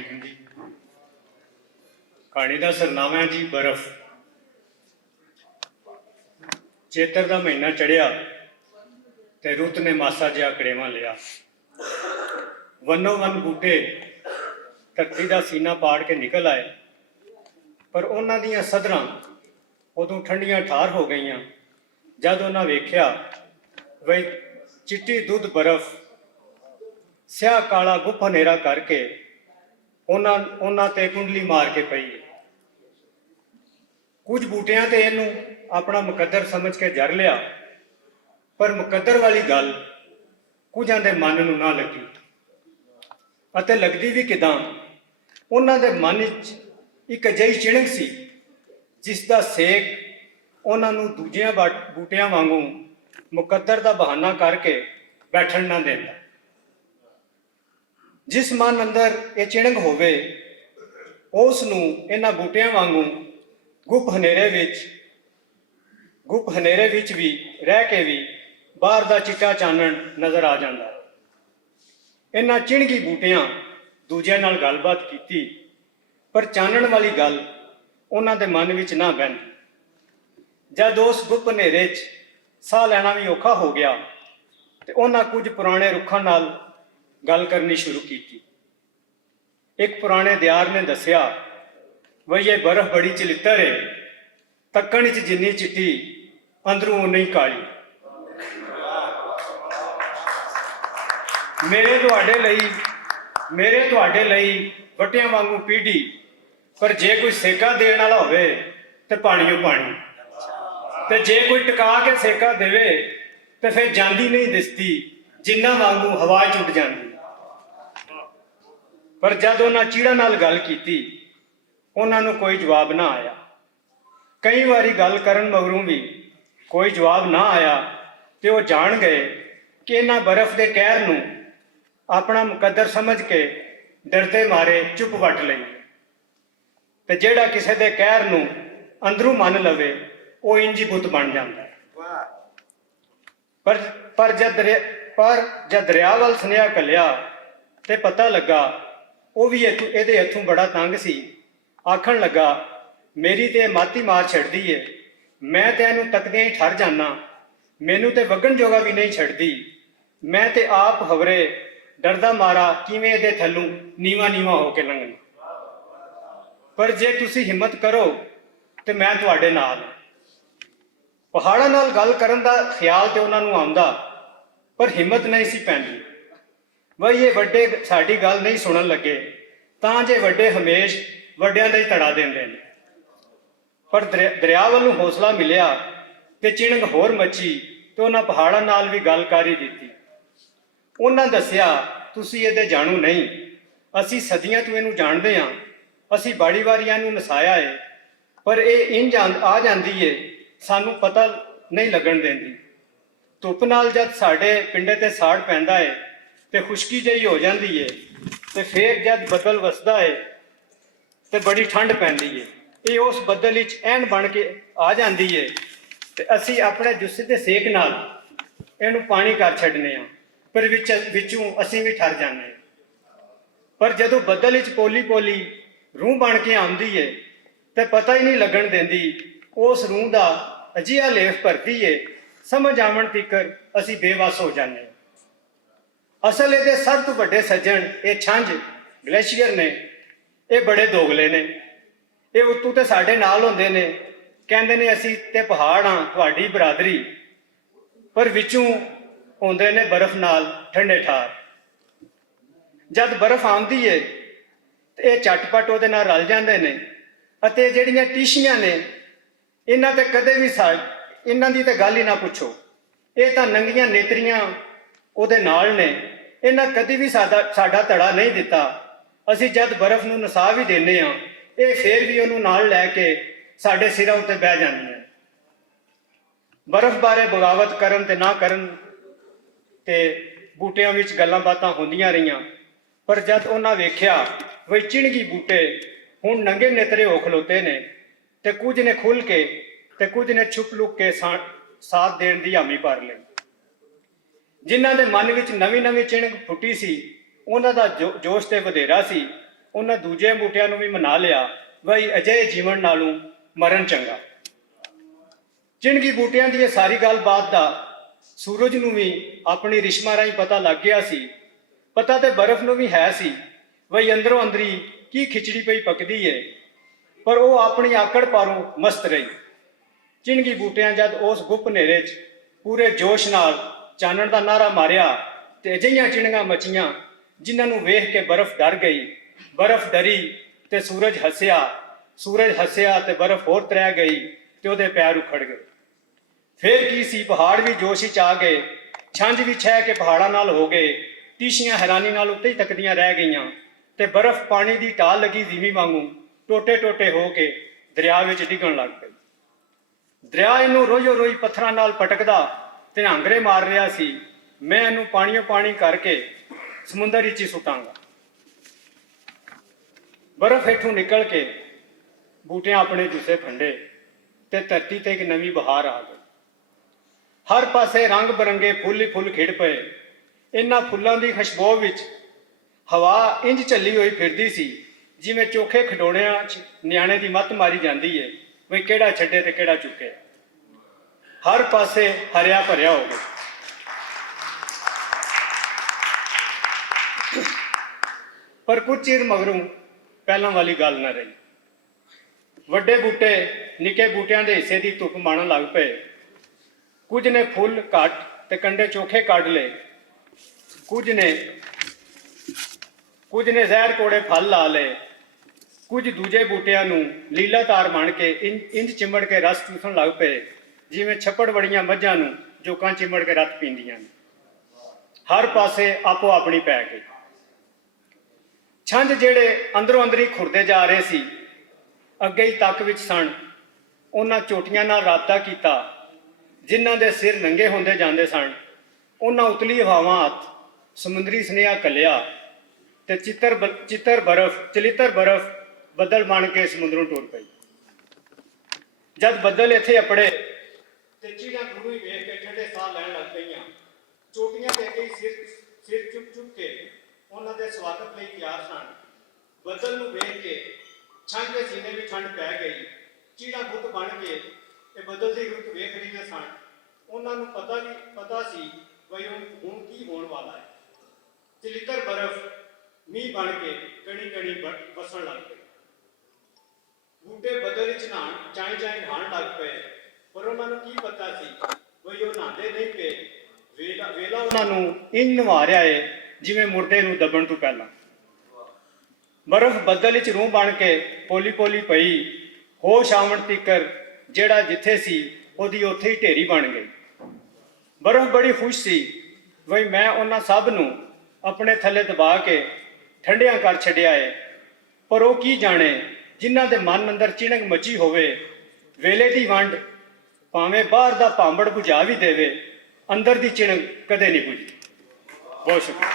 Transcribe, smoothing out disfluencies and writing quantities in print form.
अलैकुम जी। कहानी का सरनामा है जी बर्फ। चेतर का महीना चढ़िया ते रुत ने मासा जिहा कड़ेवा लिया। वनो वन बूटे धरती का सीना पाड़ के निकल आए, पर उन्हां दियां सदरां उदों ठंडियां ठार हो गई जद उन्हां वेख्या वही चिट्टी दुध बर्फ स्याह काला गुप हनेरा करके उन्हां ते कुंडली मार के पई। कुछ बूटियां ते इनू अपना मुकद्दर समझ के जर लिया, पर मुकद्दर वाली गल कुछ दे मन नूं ना लगी। अते लगदी भी किदां, उन्हां दे मन च एक अजिही चिणक सी जिसका सेक उन्हां नूं दूजियां बूटियां वांगू मुकद्दर का बहाना करके बैठण ना देंदा। जिस मन अंदर ये चिणक होवे उस नूं इन्हां बूटियां वांगू गुप हनेरे विच भी रह के भी बाहर का चिट्टा चानण नज़र आ जाता। इन्हां चिणगी बूटियां दूजियां नाल गलबात कीती, पर चानण वाली गल उन्हां दे मन विच ना बहंदी। जद उस गुप हनेरे च साह लैना भी औखा हो गया ते उन्हां कुछ पुराने रुखां नाल गल करनी शुरू की। एक पुराने दियार ने दसिया वही ये बर्फ बड़ी चलित्र है, तक्कण च जिन्नी चिट्टी अंदरों उन्नी काली। मेरे तुहाडे लई वटियां वांगू पीढ़ी, पर जे कोई सेका देण वाला होवे ते पाणीओ पानी, ते जे कोई टका के सेका देवे ते फिर जांदी नहीं दिसती, जिन्ना वांगू हवा च उड़ जांदी। पर जद उन्हां चीड़ा नाल गल कीती उन्हां नूं कोई जवाब ना आया। कई बारी गल करन मगरों भी कोई जवाब ना आया तो वह जान गए कि इन्हां बर्फ के कहर नूं अपना मुकद्दर समझ के डरते मारे चुप वट लई। ते जिहड़ा किसी के कहर नूं अंदरों मन लवे वो इंजी बुत बन जाता है। पर जद दरिया वाल सुनेहा कलिया ते पता लगा वो भी इहदे हथों बड़ा तंग सी। आखण लगा मेरी ते माती मार छड़दी है, मैं ते इहनूं तकदियां ही ठर जाना, मैनू ते वगण जोगा भी नहीं छड़दी। मैं ते आप हवरे डरदा मारा किवें इहदे थल्लों नीवा नीवा होके लंघना। पर जे तुसी हिम्मत करो तो मैं तुहाडे नाल हां। पहाड़ां नाल गल करन दा ख्याल ते उन्हां नूं आउंदा, पर हिम्मत नहीं सी पैंदी। वह ये वड्डे साडी गल नहीं सुनन लगे तां जे वड्डे हमेश वड्डियां दा ही तड़ा देंदे ने। पर दरिया वालों हौसला मिलिया ते चिणक होर मची तो उन्हां पहाड़ां नाल भी गल कर ही दित्ती। उन्हां दसिया तुसी इहदे जाणू नहीं, असी सदियां तो इहनूं जाणदे हां, असी बाड़ी वारी इहनूं नसाया है, पर यह इंज आ जांदी है सानूं पता नहीं लगन देंदी। धुप नाल जद साडे पिंडे ते साड़ पैंदा है ते खुशकी जही हो जाती है, तो फिर जब बदल वसदा है तो बड़ी ठंड पैंदी है। ये उस बदल विच ऐन बन के आ जाती है तो असी अपने जुस्से के सेक नाल इहनूं पानी कर छड्डने आ, पर विचों असी भी ठर जाने। पर जदों बदल विच पोली पोली रूह बन के आउंदी है तो पता ही नहीं लगन देंदी, उस रूह का अजिहा लेफ भरती है समझ आवन तिकर असी बेवस हो जाने। असल ये सब तो वड्डे सज्जण ये छंज ग्लेशियर ने, ये बड़े दोगले ने। ये उत्तों तो साडे नाल होंदे ने, कहंदे ने असी ते पहाड़ हाँ तुहाडी बरादरी, पर विचों होंदे ने बर्फ नाल ठंडे ठार। जद बर्फ आउंदी है तो ये झटपट उहदे नाल रल जांदे ने, अते जिहड़ियां टीशियां ने इन्हां ते कदे भी इन्हां दी ते गल ही ना पुछो। ये तां नंगियां नेत्रियां उहदे नाल ने, इन्हां कदी भी साडा धड़ा नहीं दिता। असी जद बर्फ नूं नसा भी देने आ, ये फिर भी उहनूं नाल लैके साडे सिरां उत्ते बह जांदियां। बर्फ बारे बगावत करन ते ना करन ते बूटियां विच गल्लां बातां होंदियां रहियां, पर जद उन्हां वेख्या वही चिणगी बूटे हुण नंगे नेतरे हो खलोते ने, ते कुछ ने खुल के ते कुछ ने छुप लुक के साथ देण दी हामी भर लई। जिन्हां दे मन विच नवीं नवीं चिणक फुटी सी उन्हां दा जोश ते वधेरा सी, ਉਹਨਾਂ ਦੂਜੇ ਬੂਟਿਆਂ ਨੂੰ ਵੀ ਮਨਾ ਲਿਆ, ਬਈ ਅਜਿਹੇ ਜੀਵਨ ਨਾਲੋਂ ਮਰਨ ਚੰਗਾ। ਚਿਣਗੀ ਬੂਟਿਆਂ ਦੀ ਇਹ ਸਾਰੀ ਗੱਲਬਾਤ ਦਾ ਸੂਰਜ ਨੂੰ ਵੀ ਆਪਣੀ ਰਿਸ਼ਮਾ ਰਾਹੀਂ ਪਤਾ ਲੱਗ ਗਿਆ ਸੀ। ਪਤਾ ਤੇ ਬਰਫ਼ ਨੂੰ ਵੀ ਹੈ ਸੀ, ਬਈ ਅੰਦਰੋਂ ਅੰਦਰੀ ਕੀ ਖਿਚੜੀ ਪਈ ਪੱਕਦੀ ਏ, ਪਰ ਉਹ ਆਪਣੀ ਆਕੜ ਪਾਰੋਂ ਮਸਤ ਰਹੀ। ਚਿਣਗੀ ਬੂਟਿਆਂ ਜਦ ਉਸ ਗੁੱਪ ਹਨੇਰੇ 'ਚ ਪੂਰੇ ਜੋਸ਼ ਨਾਲ ਚਾਨਣ ਦਾ ਨਾਅਰਾ ਮਾਰਿਆ ਤੇ ਅਜਿਹੀਆਂ ਚਿਣਗਾਂ ਮਚੀਆਂ ਜਿਨ੍ਹਾਂ ਨੂੰ ਵੇਖ ਕੇ ਬਰਫ਼ ਡਰ ਗਈ। ਬਰਫ਼ ਡਰੀ ਤੇ ਸੂਰਜ ਹੱਸਿਆ ਤੇ ਬਰਫ਼ ਹੋਰ ਤਰਿਆ ਗਈ ਤੇ ਉਹਦੇ ਪੈਰ ਉਖੜ ਗਏ। ਫੇਰ ਕੀ ਸੀ, ਪਹਾੜ ਵੀ ਜੋਸ਼ ਵਿੱਚ ਆ ਗਏ, ਛੰਝ ਵੀ ਛਹਿ ਕੇ ਪਹਾੜਾਂ ਨਾਲ ਹੋ ਗਏ। ਟੀਸ਼ੀਆਂ ਹੈਰਾਨੀ ਨਾਲ ਉੱਤੇ ਹੀ ਤੱਕਦੀਆਂ ਰਹਿ ਗਈਆਂ ਤੇ ਬਰਫ਼ ਪਾਣੀ ਦੀ ਢਾਲ ਲੱਗੀ ਜ਼ੀਵੀ ਵਾਂਗੂ ਟੋਟੇ ਟੋਟੇ ਹੋ ਕੇ ਦਰਿਆ ਵਿੱਚ ਡਿੱਗਣ ਲੱਗ ਪਈ। ਦਰਿਆ ਇਹਨੂੰ ਰੋਇਓ ਰੋਈ ਪੱਥਰਾਂ ਨਾਲ ਪਟਕਦਾ ਤੇ ਹਾਂਗਰੇ ਮਾਰ ਰਿਹਾ ਸੀ। ਮੈਂ ਇਹਨੂੰ ਪਾਣੀਓ ਪਾਣੀ ਕਰਕੇ ਸਮੁੰਦਰ ਵਿੱਚ ਹੀ ਸੁੱਟਾਂਗਾ। ਬਰਫ਼ ਹੇਠੋਂ ਨਿਕਲ ਕੇ ਬੂਟਿਆਂ ਆਪਣੇ ਜੁੱਸੇ ਫੰਡੇ ਤੇ ਧਰਤੀ ਤੇ ਇੱਕ ਨਵੀਂ ਬਹਾਰ ਆ ਗਈ। ਹਰ ਪਾਸੇ ਰੰਗ ਬਰੰਗੇ ਫੁੱਲ ਹੀ ਫੁੱਲ ਖਿੜ ਪਏ। ਇਹਨਾਂ ਫੁੱਲਾਂ ਦੀ ਖੁਸ਼ਬੂ ਵਿੱਚ ਹਵਾ ਇੰਜ ਝੱਲੀ ਹੋਈ ਫਿਰਦੀ ਸੀ ਜਿਵੇਂ ਚੋਖੇ ਖਿਡੌਣਿਆਂ 'ਚ ਨਿਆਣੇ ਦੀ ਮੱਤ ਮਾਰੀ ਜਾਂਦੀ ਏ, ਬਈ ਕਿਹੜਾ ਛੱਡੇ ਤੇ ਕਿਹੜਾ ਚੁੱਕੇ। ਹਰ ਪਾਸੇ ਹਰਿਆ ਭਰਿਆ ਹੋ ਗਿਆ। ਪਰ ਕੁਝ ਚਿਰ ਮਗਰੋਂ ਪਹਿਲਾਂ ਵਾਲੀ ਗੱਲ ਨਾ ਰਹੀ। ਵੱਡੇ ਬੂਟੇ ਨਿੱਕੇ ਬੂਟਿਆਂ ਦੇ ਹਿੱਸੇ ਦੀ ਧੁੱਪ ਮਾਣਨ ਲੱਗ ਪਏ। ਕੁਝ ਨੇ ਫੁੱਲ ਘੱਟ ਤੇ ਕੰਡੇ ਚੋਖੇ ਕੱਢ ਲਏ, ਕੁਝ ਨੇ ਜ਼ਹਿਰ ਕੋੜੇ ਫਲ ਲਾ ਲਏ, ਕੁਝ ਦੂਜੇ ਬੂਟਿਆਂ ਨੂੰ ਲੀਲਾ ਤਾਰ ਬਣ ਕੇ ਇੰਜ ਚਿੰਬੜ ਕੇ ਰਸ ਚੂਸਣ ਲੱਗ ਪਏ ਜਿਵੇਂ ਛੱਪੜ ਵੜੀਆਂ ਮੱਝਾਂ ਨੂੰ ਜੋਕਾਂ ਚਿੰਬੜ ਕੇ ਰਸ ਪੀਂਦੀਆਂ ਨੇ। ਹਰ ਪਾਸੇ ਆਪੋ ਆਪਣੀ ਪੈ ਗਈ। ਛੰਝ ਜਿਹੜੇ ਅੰਦਰੋਂ ਅੰਦਰੀ ਖੁਰਦੇ ਜਾ ਰਹੇ ਸੀ, ਅੱਗੇ ਹੀ ਤੱਕ ਵਿੱਚ ਸਨ। ਉਹਨਾਂ ਚੋਟੀਆਂ ਨਾਲ ਰਾਬਤਾ ਕੀਤਾ ਜਿਨ੍ਹਾਂ ਦੇ ਸਿਰ ਨੰਗੇ ਹੁੰਦੇ ਜਾਂਦੇ ਸਨ। ਉਹਨਾਂ ਉਤਲੀ ਹਵਾਵਾਂ ਹੱਥ ਸਮੁੰਦਰੀ ਸੁਨੇਹਾ ਘੱਲਿਆ ਤੇ ਚਲਿੱਤਰ ਬਰਫ਼ ਬੱਦਲ ਬਣ ਕੇ ਸਮੁੰਦਰੋਂ ਟੁਰ ਪਈ। ਜਦ ਬੱਦਲ ਇੱਥੇ ਅਪੜੇ ਤੇ ਚਿੜੀਆਂ ਦੂਰੋਂ ਹੀ ਵੇਖ ਕੇ ਠੰਡੇ ਸਾਹ ਲੈਣ ਲੱਗ ਪਈਆਂ। ਚੋਟੀਆਂ ਤੇ ਅੱਗੇ ਸਿਰ ਚੁੱਕ ਕੇ ਉਹਨਾਂ ਦੇ ਸਵਾਗਤ ਲਈ ਤਿਆਰ ਸਨ। ਬੱਦਲ ਨੂੰ ਵੇਖ ਕੇ ਛੰਝ ਦੇ ਸੀਨੇ ਵਿੱਚ ਠੰਡ ਪੈ ਗਈ। ਚਿੜੀਆਂ ਬੁੱਤ ਬਣ ਕੇ ਇਹ ਬੱਦਲ ਦੀ ਰੁੱਤ ਵੇਖ ਰਹੀਆਂ ਸਨ। ਉਹਨਾਂ ਨੂੰ ਪਤਾ ਸੀ ਬਈ ਹੁਣ ਕੀ ਹੋਣ ਵਾਲਾ ਹੈ। ਚਲਿੱਤਰ ਬਰਫ਼ ਮੀਂਹ ਬਣ ਕੇ ਕਣੀ ਕਣੀ ਵਸਣ ਲੱਗ ਪਈ। ਬੂਟੇ ਬੱਦਲ ਵਿੱਚ ਚਾਈ ਨਹਾਉਣ ਲੱਗ ਪਏ, ਪਰ ਉਹਨਾਂ ਨੂੰ ਕੀ ਪਤਾ ਸੀ ਬਈ ਉਹ ਨਹਾਉਂਦੇ ਨਹੀਂ ਪਏ। ਵੇਲਾ ਉਹਨਾਂ ਨੂੰ ਇੰਜ ਨਵਾ ਰਿਹਾ ਏ ਜਿਵੇਂ ਮੁਰਦੇ ਨੂੰ ਦੱਬਣ ਤੋਂ ਪਹਿਲਾਂ। ਬਰਫ਼ ਬੱਦਲ ਵਿੱਚ ਰੂਹ ਬਣ ਕੇ ਪੋਲੀ ਪੋਲੀ ਪਈ। ਹੋਸ਼ ਆਵਣ ਤੀਕਰ ਜਿਹੜਾ ਜਿੱਥੇ ਸੀ ਉਹਦੀ ਉੱਥੇ ਹੀ ਢੇਰੀ ਬਣ ਗਈ। ਬਰਫ਼ ਬੜੀ ਖੁਸ਼ ਸੀ ਬਈ ਮੈਂ ਉਹਨਾਂ ਸਭ ਨੂੰ ਆਪਣੇ ਥੱਲੇ ਦਬਾ ਕੇ ਠੰਡਿਆਂ ਕਰ ਛੱਡਿਆ ਏ। ਪਰ ਉਹ ਕੀ ਜਾਣੇ ਜਿਨ੍ਹਾਂ ਦੇ ਮਨ ਅੰਦਰ ਚਿਣਗ ਮਚੀ ਹੋਵੇ। ਵੇਲੇ ਦੀ ਵੰਡ ਭਾਵੇਂ ਬਾਹਰ ਦਾ ਭਾਂਬੜ ਬੁਝਾ ਵੀ ਦੇਵੇ, ਅੰਦਰ ਦੀ ਚਿਣਗ ਕਦੇ ਨਹੀਂ ਬੁਝੀ। ਬਹੁਤ ਸ਼ੁਕਰੀਆ।